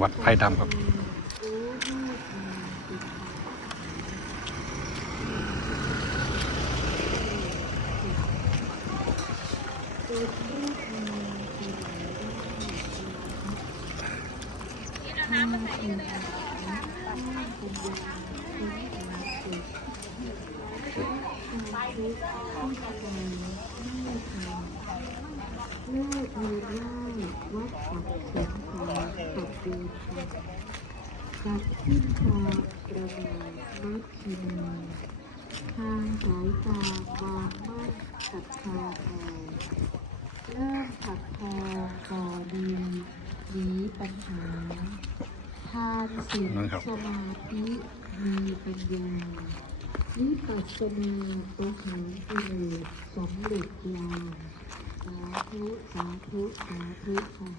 วัดไผ่ดำครับเลิกมีไหว้วัดปักเข็มทองปักดีค่ะ ปักขึ้นคอประมาณมัดขีนาทางสายตาวางมั่นศรัทธาทองเริ่มถักทองก่อดีหนีปัญหา ทานศีลนั่นครับสมาธิมีปัญญาวิปัสสนาตัวหารกิเลสสำเร็จญาณสาธุสาธุสาธุค่ะ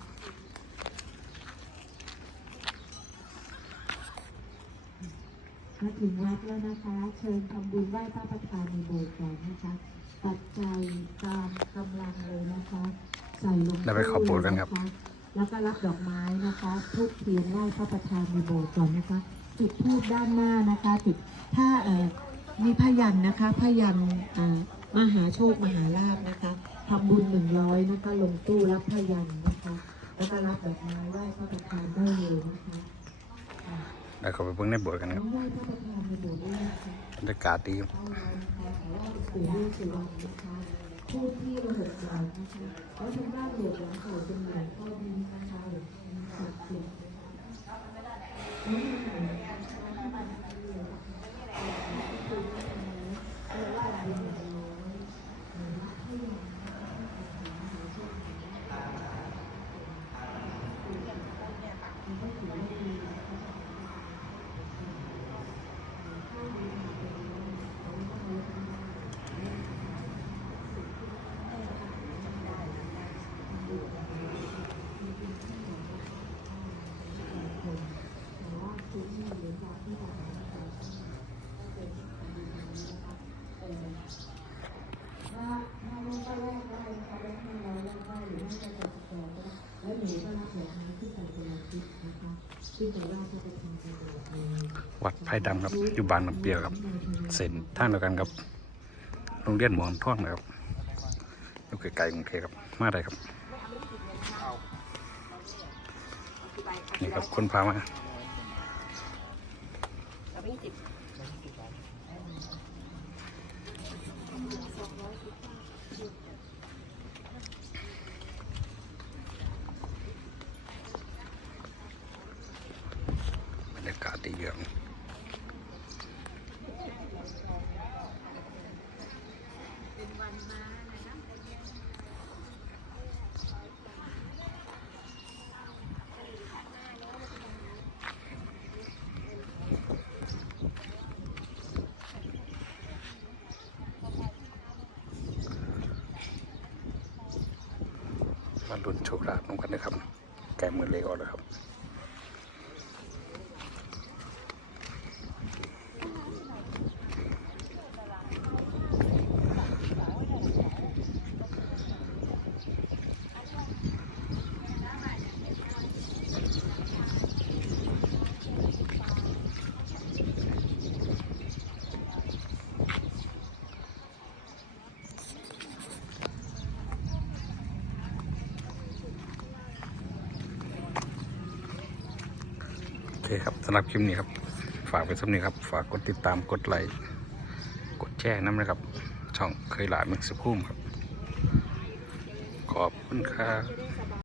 มาถึงวัดแล้วนะคะ เชิญทำบุญไหว้พระประธานในโบสถ์ก่อนนะคะปัจจัยตามกำลังเลยนะคะ ใส่ลงแล้วไปขอบโบสถ์กันครับะะแล้วก็รับดอกไม้นะคะทุกเทียนไหว้พระประธานในโบสถ์ก่อนนะคะ จุดทูบด้านหน้านะคะจุดถ้าเอ่อมีพยันนะคะพยันเอ่อมหาโชคมหาลาภนะคะทำบุญหนึ่งร้อยนะคะ ลงตู้รับพยันนะคะ แล้วก็รับดอกไม้ไหว้พระประธานได้เลยนะคะอะ แล้วก็ไปเบิ่งในโบสถ์กันครับได้บวยนะคะบรรยากาศดีครับเอาไว้นนะคะผู้ที่ระบบเรานะคะแล้วทางด้านโบสถ์หลังเก่าจะมีหลวงพ่อดีนะคะหลวงศักดิ์สิทธิ์แล้วมีหลวงพ่อ วัดอกไม้ที่ใส่กระดาทิพย์นะคะซึ่งจะว่าพระประธานจะบอกเลยวัดไผ่ดำครับ อยู่บ้านน้ำเปรียวครับ เส้นท่างเดียวกันครับโรงเรียนหมอนท่องนะครับอยู่ไกลๆกรุงเทพครับ มาได้ครับ นี่ครับคนพามา บรรยา กาศดีเยอะมาดุนโชคลาภน้องกันนะครับ แก่มือเล็กออกแล้วครับ เคครับสำหรับคลิปนี้ครับ ฝากไปสำนี้ครับ ฝากกดติดตามกดไลค์กดแชร์น้ำนะครับ ช่องเคยหลายมึกสพุ่มครับ ขอบคุณครับ